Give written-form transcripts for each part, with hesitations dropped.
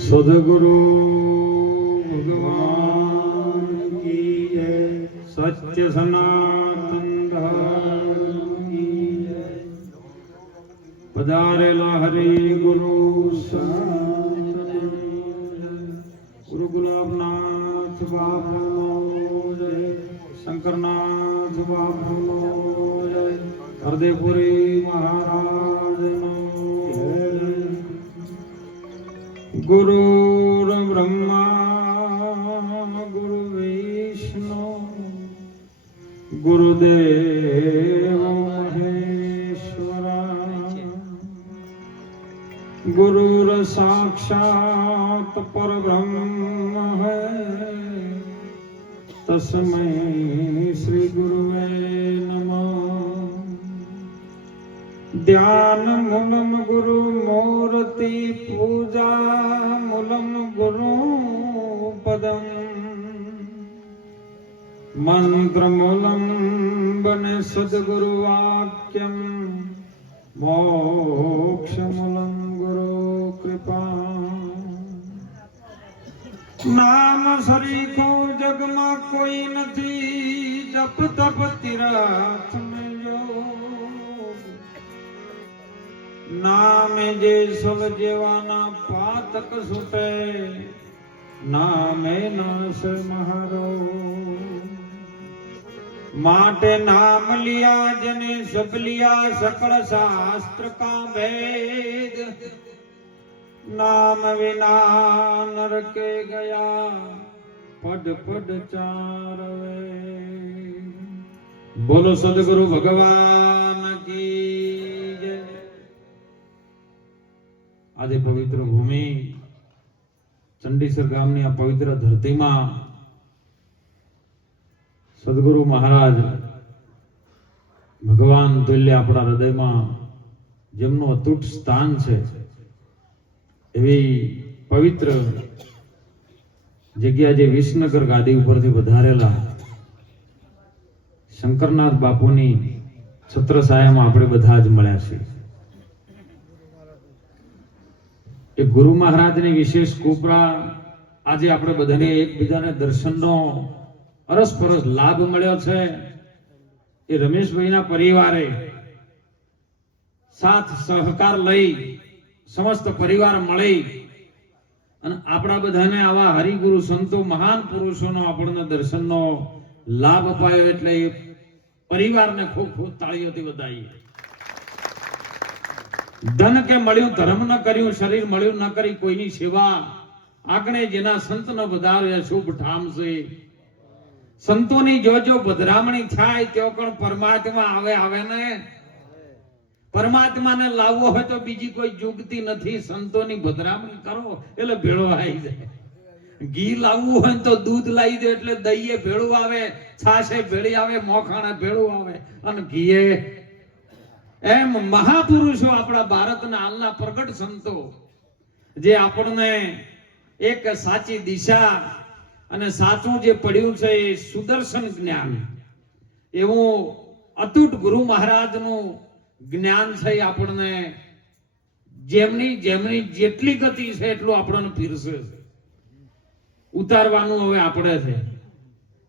सद्गुरु भगवान की जय। सत्य सनातन धर्म की जय। पधारेला हरि गुरु गुरु गुलाबनाथ बाबू जय। शंकरनाथ बाबू जय। हरदेवपुरी महाराज गुरुर ब्रह्मा गुरु विष्णु गुरुदेव महेश्वरा गुरुर साक्षात परब्रह्म है तस्मै श्री गुरुवे नमः। ध्यान मूलम गुरु मूर्ति पूजा मूलम गुरु पदम मंत्र मूलम बने सद्गुरु वाक्यम मोक्ष मूलम गुरु कृपा। नाम सरीखो जग में कोई नहीं जप तप तीरथ में जो नाम जे सब जेवाना पातक सुटे नामे नाश महारो। माटे नाम लिया जने सब लिया सकल शास्त्र का भेद नाम विना नर के गया पद पद चारवे। बोलो सद्गुरु भगवान की जय। આજે પવિત્ર ભૂમિ ચંડીસર ગામની આ પવિત્ર ધરતીમાં સદગુરુ મહારાજ ભગવાન તુલ્ય આપણા હૃદયમાં જેમનું અતૂટ સ્થાન છે એવી પવિત્ર જગ્યા જે વિસનગર ગાદી ઉપરથી વધારેલા શંકરનાથ બાપુની છત્રછાયામાં આપણે બધા જ મળ્યા છીએ। એ ગુરુ મહારાજની વિશેષ કૃપા આજે આપણે બધાને એકબીજાને દર્શનનો અરસપરસ લાભ મળ્યો છે। એ રમેશભાઈના પરિવારે સાથ સહકાર લઈ સમસ્ત પરિવાર મળી અને આપણા બધાને આવા હરિગુરુ સંતો મહાન પુરુષોનો આપણને દર્શનનો લાભ અપાયો એટલે એ પરિવારને ખૂબ ખૂબ તાળીઓથી વધાવીએ। ધન કે મળ્યું ધર્મ ન કર્યું શરીર મળ્યું ન કરી કોઈની સેવા આંકણે જેના સંત ન વધારે શુભ ઠામ છે। સંતોની જો બદરામણી થાય તેઓ કોણ પરમાત્મા આવે ને પરમાત્માને લાવવો હોય તો બીજી કોઈ જુગતી નથી। સંતોની બદરામણી કરો એટલે ભેળો આવી જાય। ઘી લાવવું હોય તો દૂધ લાવી દે એટલે દહીએ ભેળું આવે, છાશે ભેળી આવે, મોખાણે ભેળું આવે અને ઘીએ। એમ મહાપુરુષો આપણા ભારતના હાલના પ્રગટ સંતો જે આપણને એક સાચી દિશા અને સાચું જે પડ્યું છે એ સુદર્શન જ્ઞાન એવું અતૂટ ગુરુ મહારાજનું જ્ઞાન છે આપણને જેમની જેટલી ગતિ છે એટલું આપણને પીરસે છે। ઉતારવાનું હવે આપણે છે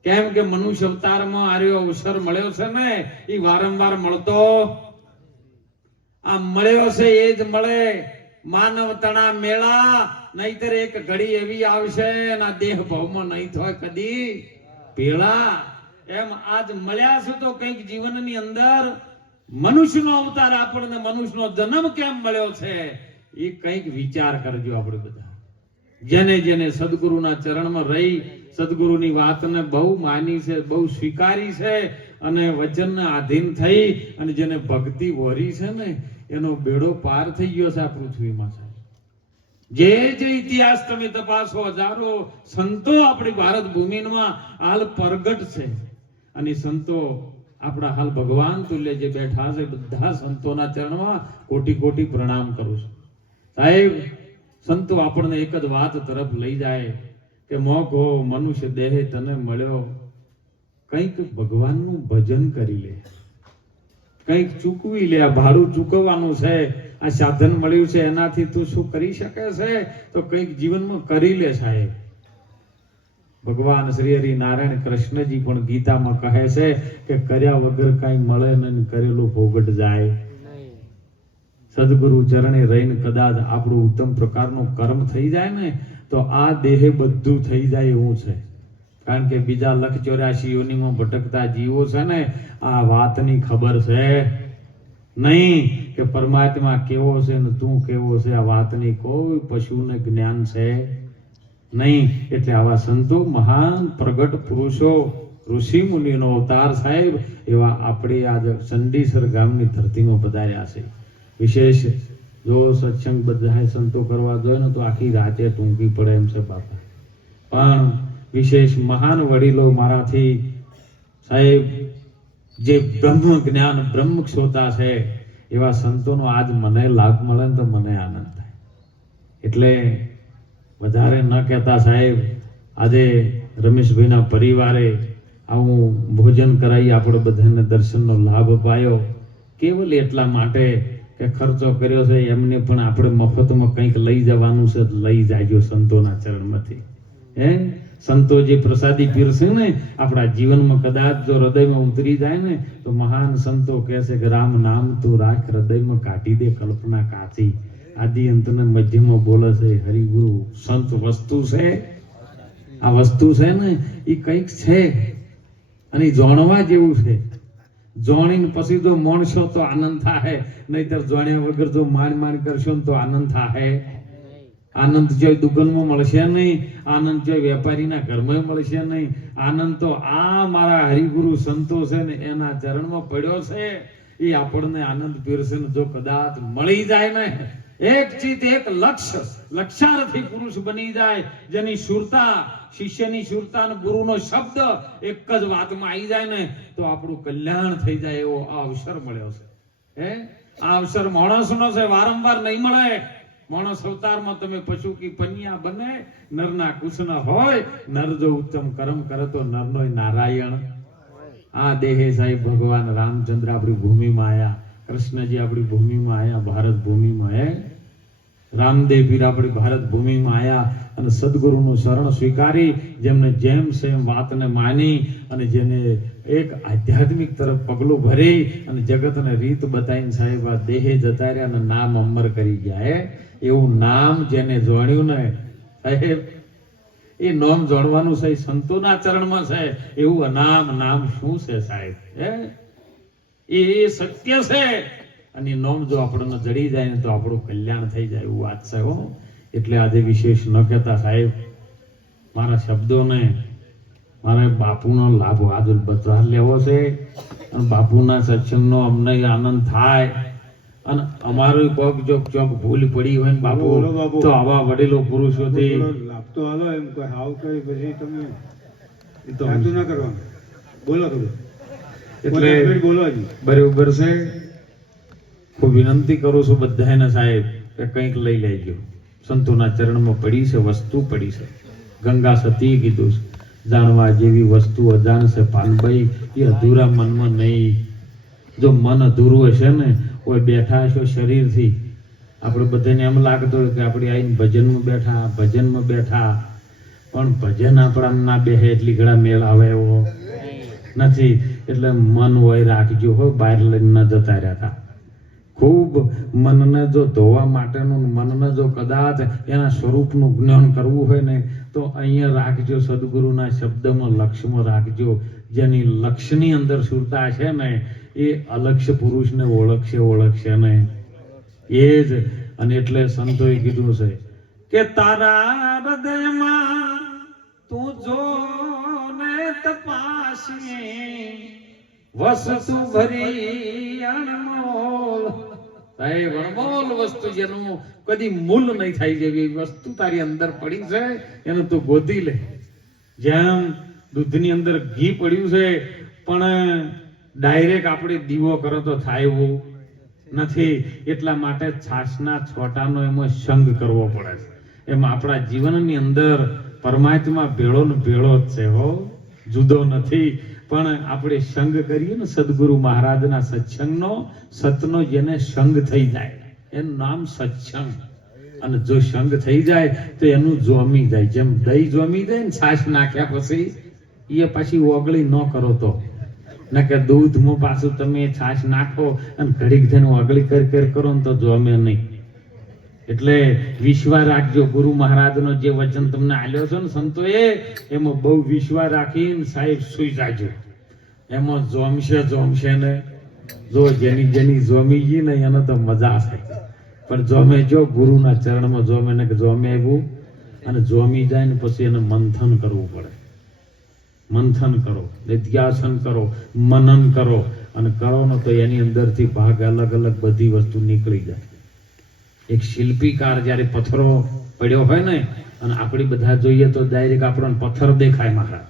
કેમ કે મનુષ્ય અવતારમાં આર્યો અવસર મળ્યો છે ને એ વારંવાર મળતો આ મળ્યો છે એ જ મળે। માનવતણા મેળા નહીતર એક ઘડી એવી આવશે અને આ દેહ ભાવમાં નહીં થાય કદી પેળા। એમ આજ મળ્યા છે તો કંઈક જીવનની અંદર મનુષ્યનો અવતાર આપણને મનુષ્યનો જન્મ કેમ મળ્યો છે એ કંઈક વિચાર કરજો આપણે બધા। જેને જેને સદગુરુના ચરણમાં રહી સદગુરુની વાતને બહુ માની છે, બહુ સ્વીકારી છે અને વચનને આધીન થઈ અને જેને ભક્તિ વરી છે ને એનો બેડો પાર થઈ ગયો છે આ પૃથ્વીમાં છે। જે ઇતિહાસ તમે તપાસો હજારો સંતો આપણી ભારત ભૂમિમાં હાલ પ્રગટ છે અને સંતો આપણા હાલ ભગવાન તુલ્ય જે બેઠા છે બધા સંતોના ચરણમાં કોટી કોટી પ્રણામ કરું છું। સાહેબ સંતો આપણને એક જ વાત તરફ લઈ જાય કે મોઘો મનુષ્ય દેહ તને મળ્યો કંઈક ભગવાનનું ભજન કરી લે, કંઈક ચૂકવી લે, આ ભાડું ચૂકવવાનું છે, આ સાધન મળ્યું છે, એનાથી તું શું કરી શકે છે? તો કંઈક જીવનમાં કરી લે સાહેબ. ભગવાન શ્રી હરિ નારાયણ કૃષ્ણજી પણ ગીતામાં કહે છે કે કર્યા વગર કઈ મળે નહીં, કરેલું ભોગટ જાય. સદગુરુ ચરણે રહીને કદાચ આપણું ઉત્તમ પ્રકારનું કર્મ થઈ જાય ને તો આ દેહે બધું થઈ જાય એવું છે. કારણ કે બીજા 184 યોનિમાં ભટકતા જીવો છે ને, આ વાતની ખબર છે નહીં કે પરમાત્મા કેવો છે ને તું કેવો છે. આ વાતની કોઈ પશુને જ્ઞાન છે નહીં. એટલે આવા સંતો, મહાન પ્રગટ પુરુષો, ઋષિ મુનિનો અવતાર સાહેબ, એવા આપણે આજે ચંડીસર ગામની ધરતીમાં પધાર્યા છે. વિશેષ જો સત્સંગ બધા સંતો કરવા જોઈએ ને તો આખી રાતે ટૂંકી પડે એમ છે બાપા. પણ વિશેષ મહાન વડીલો મારાથી સાહેબ જે બ્રહ્મ જ્ઞાન બ્રહ્મક્ષોતા છે એવા સંતોનો આજ મને લાભ મળે ને તો મને આનંદ થાય. એટલે વધારે ન કહેતા સાહેબ, આજે રમેશભાઈના પરિવારે આવું ભોજન કરાવી આપણે બધાને દર્શનનો લાભ અપાયો કેવલ એટલા માટે કે ખર્ચો કર્યો છે એમને પણ આપણે મફતમાં કંઈક લઈ જવાનું છે, લઈ જાજો સંતોના ચરણમાંથી. સંતો જે પ્રસાદી પીરસે ને આપણા જીવનમાં કદાચ જો હૃદયમાં ઉતરી જાય ને તો મહાન સંતો કહે છે કે રામ નામ તું રાખ હૃદયમાં, કાઢી દે કલ્પના કાચી. આદિ અંતને મધ્યમાં બોલે છે હરિગુરુ. સંત વસ્તુ છે, આ વસ્તુ છે ને એ કંઈક છે અને જાણવા જેવું છે. જાણીને પછી જો માણશો તો આનંદ થાય, નહીતર જાણ્યા વગર જો માંડ કરશો ને તો આનંદ થાય. આનંદ જો દુકાનમાં મળશે નહીં, આનંદ જો વેપારીના ઘરમાં મળશે નહીં. આનંદ તો આ મારા હરિગુરુ સંતો છે ને એના ચરણમાં પડ્યો છે. એ આપણને આનંદ પીરસે ને જો કદાચ મળી જાય ને, એક ચિત એક લક્ષ્ય, લક્ષ્યાર્થી પુરુષ બની જાય, જેની સુરતા, શિષ્યની સુરતા અને ગુરુનો શબ્દ એક જ વાતમાં આવી જાય ને તો આપણું કલ્યાણ થઈ જાય એવો આ અવસર મળ્યો છે. આ અવસર માણસનો છે, વારંવાર નહીં મળે. માણસ અવતારમાં તમે પશુ કી પન્યા બને, નરના કુશના હોય. નર જો ઉત્તમ કર્મ કરે તો નરનો નારાયણ. આ દેહે સાહેબ ભગવાન રામચંદ્ર આપણી ભૂમિમાં આયા, કૃષ્ણજી આપણી ભૂમિમાં આયા, ભારત ભૂમિમાં હે. રામદેવ પીર આપણી ભારત ભૂમિમાં આયા અને સદગુરુનું શરણ સ્વીકારી, જેમને જેમ સેમ વાતને માની અને જેને એક આધ્યાત્મિક તરફ પગલું ભરી અને જગતને રીત બતાવીને સાહેબ આ દેહે જતા રહ્યા અને નામ અમર કરી ગયા. એવું નામ જેને જાણ્યું ને સાહેબ, એ નામ જાણવાનું છે, સંતોના ચરણમાં છે. એવું અનામ નામ શું છે સાહેબ? એ સત્ય છે અને નામ જો આપણને જડી જાય ને તો આપણું કલ્યાણ થઈ જાય એવું વાત છે હો. એટલે આજે વિશેષ ન કહેતા સાહેબ, મારા શબ્દોને મારે બાપુનો લાભ આજે બચાવ લેવો છે અને બાપુના સત્સંગનો અમને આનંદ થાય. અને અમારો કોક જો ચોક ભૂલ પડી હોય ને બાપુ તો આવા વડીલો પુરુષોથી લાભ તો હાલો એમ કોઈ હાવ કરી પછી તમે તો સાચું ના કરવાનું. બોલો તમે એટલે બોલો બરોબર છે. હું વિનંતી કરું છું બધાને સાહેબ કે કંઈક લઈ લેજો. સંતોના ચરણમાં પડી છે, વસ્તુ પડી છે. ગંગા સતી કીધું છે, જાણવા જેવી વસ્તુ અજાણ છે પાનભાઈ, એ અધૂરા મનમાં નહીં. જો મન અધૂરું હશે ને, કોઈ બેઠા હશો શરીરથી, આપણે બધાને એમ લાગતો હોય કે આપણે આવીને ભજનમાં બેઠા, પણ ભજન આપણા ના બેહે એટલી ઘણા મેળ આવે એવો નથી. એટલે મન હોય રાખજો હો, બહાર લઈને ન જતા રહેતા. ખૂબ મનને જો ધોવા માટેનું, મનને જો કદાચ એના સ્વરૂપનું જ્ઞાન કરવું હોય ને તો અહીંયા રાખજો, સદગુરુના શબ્દમાં લક્ષ્યમાં રાખજો. જેની લક્ષ્યની અંદર સુરતા છે ને એ અલક્ષ્ય પુરુષને ઓળખશે ને એ જ. અને એટલે સંતોએ કીધું છે કે તારા હૃદયમાં તું જો ને તપાસી વસ્તુ ભરી અણમોલ. સાહેબ અણમોલ વસ્તુ જેનું કદી મૂલ નહીં થાય જેવી વસ્તુ તારી અંદર પડી છે, એને તું ગોતી લે. જેમ દૂધની અંદર ઘી પડ્યું છે પણ ડાયરેક્ટ આપણે દીવો કરો તો થાય એવું નથી. એટલા માટે છાશના છોટાનો એમાં સંગ કરવો પડે છે. એમાં આપણા જીવનની અંદર પરમાત્મા ભેળો ને ભેળો જ છે હો, જુદો નથી. પણ આપણે સંગ કરીએ ને સદગુરુ મહારાજના સત્સંગનો, સતનો જેને સંગ થઈ જાય એનું નામ સત્સંગ. અને જો સંગ થઈ જાય તો એનું જોમી જાય. જેમ દહીં જોમી જાય ને છાશ નાખ્યા પછી એ પાછી ઓગળી ન કરો તો, ના કે દૂધમાં પાછું તમે છાશ નાખો અને ઘડીક થઈને ઓગળી કરી કરો ને તો જોમે નહીં. એટલે વિશ્વાસ રાખજો. ગુરુ મહારાજનો જે વચન તમને આલ્યો છે ને સંતોએ, એમાં બહુ વિશ્વાસ રાખીને સાહેબ સુઈ જાજો. એમાં જોમશે ને જો જેની જોમી ગઈ ને એને તો મજા આવે. પણ જોમે જો ગુરુના ચરણમાં જોમે ને જોમે એવું, અને જોમી જાય ને પછી એને મંથન કરવું પડે. મંથન કરો, નિધ્યાસન કરો, મનન કરો, અને કરો ને તો એની અંદરથી ભાગ અલગ અલગ બધી વસ્તુ નીકળી જાય. એક શિલ્પીકાર જ્યારે પથ્થરો પડ્યો હોય ને, અને આપણે બધા જોઈએ તો ડાયરેક્ટ આપણને પથ્થર દેખાય મહારાજ,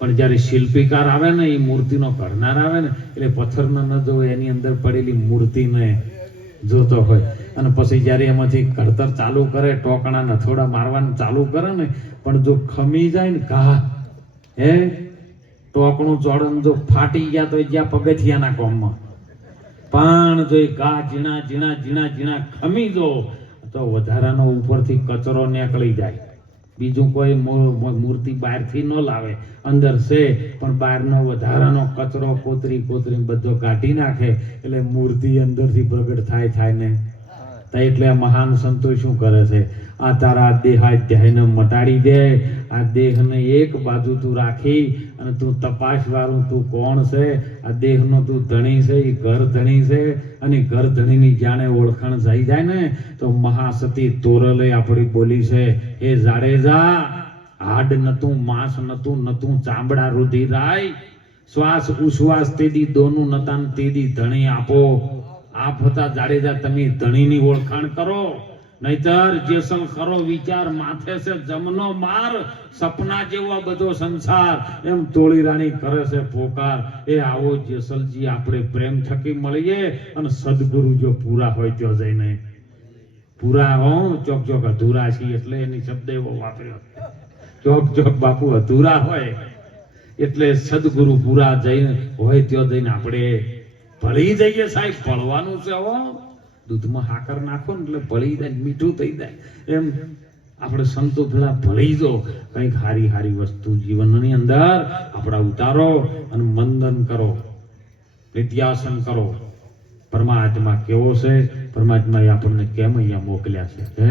પણ જ્યારે શિલ્પીકાર આવે ને, એ મૂર્તિનો ઘડનાર આવે ને, એટલે પથ્થરને ન જોવે, એની અંદર પડેલી મૂર્તિને જોતો હોય. અને પછી જ્યારે એમાંથી ઘડતર ચાલુ કરે, ટોકણા નથોડા મારવાનું ચાલુ કરે ને, પણ જો ખમી જાય ને ઘા, હે ટોકણું ચોડન જો ફાટી ગયા તો જ્યાં પગથિયાના કોમમાં, પણ જો ઘા ઝીણા ઝીણા ઝીણા ઝીણા ખમી જો તો વધારાનો ઉપરથી કચરો નીકળી જાય. બીજું કોઈ મૂર્તિ બહારથી ન લાવે, અંદર છે પણ બહારનો વધારાનો કચરો કોતરી બધો કાઢી નાખે, એટલે મૂર્તિ અંદરથી પ્રગટ થાય ને. એટલે આ મહાન સંતો શું કરે છે, આ તારા દેહાધ્યાયને મટાડી દે. આ દેહને એક બાજુ તું રાખી અને તું તપાસ વાળું તું કોણ છે. આ દેહનો તું ધણી છે, એ ઘર ધણી છે, અને ઘર ધણીની જાણે ઓળખાણ થઈ જાય ને, તો મહાસતી તોરલે આપણી બોલી છે, એ જાડેજા હાડ નતું, માંસ નતું ચામડા રુધિર રાય, શ્વાસ ઉશ્વાસ તેદી દોનું નતાન તેદી ધણી આપો. આપ હતા જાડેજા, તમે ધણીની ઓળખાણ કરો, નહીતર જેસલ ખરો વિચાર માથે છે જમનો માર. સપના જેવો બધો સંસાર, એમ તોળી રાણી કરે છે પોકાર. એ આવો જેસલજી આપણે પ્રેમ થકી મળીએ, અને સદગુરુ જો પૂરા હોય તો જઈને પૂરા હો. ચોક અધૂરા છીએ એટલે એની શબ્દ એવો વાપર્યો, ચોક બાપુ અધૂરા હોય એટલે સદગુરુ પૂરા જઈને હોય ત્યાં જઈને આપણે ભળી જઈએ. સાહેબ ભળવાનું છે, હો દૂધમાં સાકર નાખો ને એટલે ભળી જાય, મીઠું થઈ જાય. એમ આપણે સંતો પેલા ભળી જો કંઈક હારી વસ્તુ જીવનની અંદર આપણા ઉતારો, અને મંદન કરો, નિત્યાસન કરો. પરમાત્મા કેવો છે, પરમાત્માએ આપણને કેમ અહીંયા મોકલ્યા છે,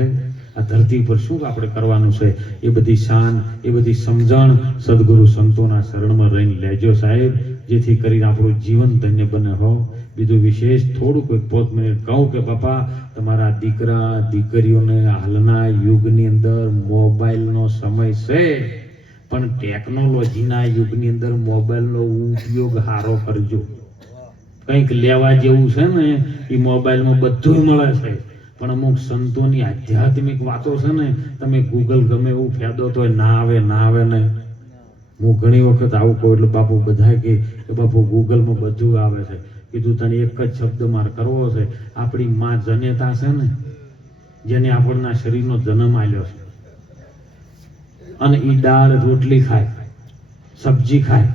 આ ધરતી પર શું આપણે કરવાનું છે, એ બધી શાન, એ બધી સમજણ સદગુરુ સંતોના શરણમાં રહીને લેજો સાહેબ, જેથી કરીને આપણું જીવન ધન્ય બને. હો બીજું વિશેષ થોડું કોઈ 5 મિનિટ કહું કે બાપા, તમારા દીકરા દીકરીઓને હાલના યુગની અંદર મોબાઈલનો સમય છે, પણ ટેકનોલોજીના યુગની અંદર મોબાઈલનો ઉપયોગ સારો કરજો. કંઈક લેવા જેવું છે ને, એ મોબાઈલમાં બધું મળે છે, પણ અમુક સંતોની આધ્યાત્મિક વાતો છે ને, તમે ગૂગલ ગમે એવું ફેદો તો ના આવે ને. હું ઘણી વખત આવું કહું એટલે બાપુ બધા કે બાપુ ગૂગલમાં બધું આવે છે. કીધું તને એક જ શબ્દ માર કરવો છે, આપણી માં જનેતા છે ને, જેને આપણના શરીરનો જન્મ આલ્યો છે, અને એ દાળ રોટલી ખાય, સબ્જી ખાય,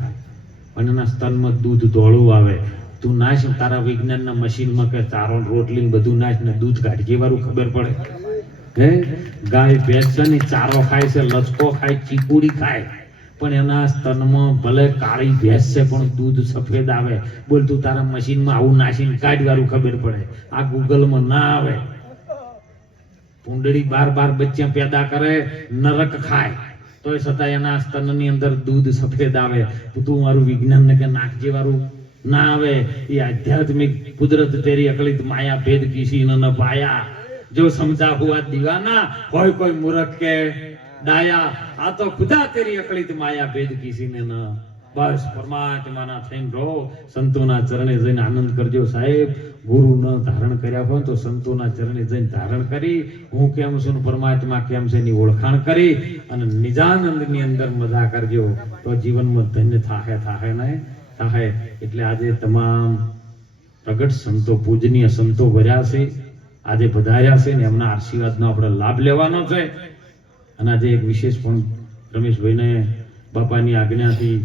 અને એના સ્તનમાં દૂધ ધોળું આવે. તું નાશ તારા વિજ્ઞાનના મશીનમાં કે ચારો રોટલી બધું નાશ ને દૂધ કાઢી વાળું ખબર પડે. હે ગાય ભેંસ છે ને ચારો ખાય છે, લચકો ખાય, ચીકુડી ખાય, પણ એના સ્તનમાં ભલે કાળી ભેંસ છે પણ દૂધ સફેદ આવે. બોલ તું તારા મશીનમાં આવું નાશીને કાઢી વાળું ખબર પડે, આ ગૂગલમાં ના આવે. પૂંડળી 12 બચ્ચા પેદા કરે, નરક ખાય, તોય છતાં એના સ્તનની અંદર દૂધ સફેદ આવે. તું મારું વિજ્ઞાન ને કે નાખજે વાળું ના આવે. એ આધ્યાત્મિક કુદરત તેરી અકલિત માયા ભેદ કિસી ન પાયા. જો સમજા હુઆ દીવાના, હોય કોઈ મૂર્ખ કે ડાયા, આ તો ખુદા તેરી અકલિત માયા ભેદ કિસી ને ન. બસ પરમાત્માના થઈને રહો, સંતોના ચરણે જઈને આનંદ કરજો સાહેબ. ગુરુ ન ધારણ કર્યા હોય તો સંતોના ચરણે જઈને ધારણ કરી, હું કેમ છું પરમાત્મા કેમ છે એની ઓળખાણ કરી, અને નિજાનંદની અંદર મજા કરજો, તો જીવનમાં ધન્ય થાહે નહીં થાહે. એટલે આજે તમામ પ્રગટ સંતો, પૂજનીય સંતો ભર્યા છે, આજે પધાર્યા છે ને, એમના આશીર્વાદનો આપણે લાભ લેવાનો છે. અને આજે એક વિશેષ પણ રમેશભાઈને બાપાની આજ્ઞાથી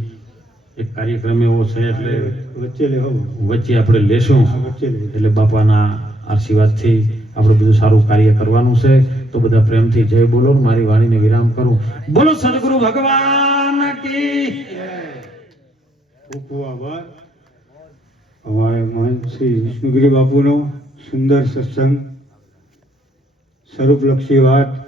એક કાર્યક્રમ એવો છે એટલે વચ્ચે લેવો વચ્ચે આપણે લેશું વચ્ચે લે એટલે બાપાના આશીર્વાદથી આપણે બધું સારું કાર્ય કરવાનું છે. તો બધા પ્રેમથી જય બોલો. મારી વાણીને વિરામ કરું. બોલો સદગુરુ ભગવાન કી. ખૂબ ખૂબ આભાર. અમારે મહંત શ્રી વિષ્ણુગીરી બાપુનો સુંદર સત્સંગ સ્વરૂપલક્ષી વાત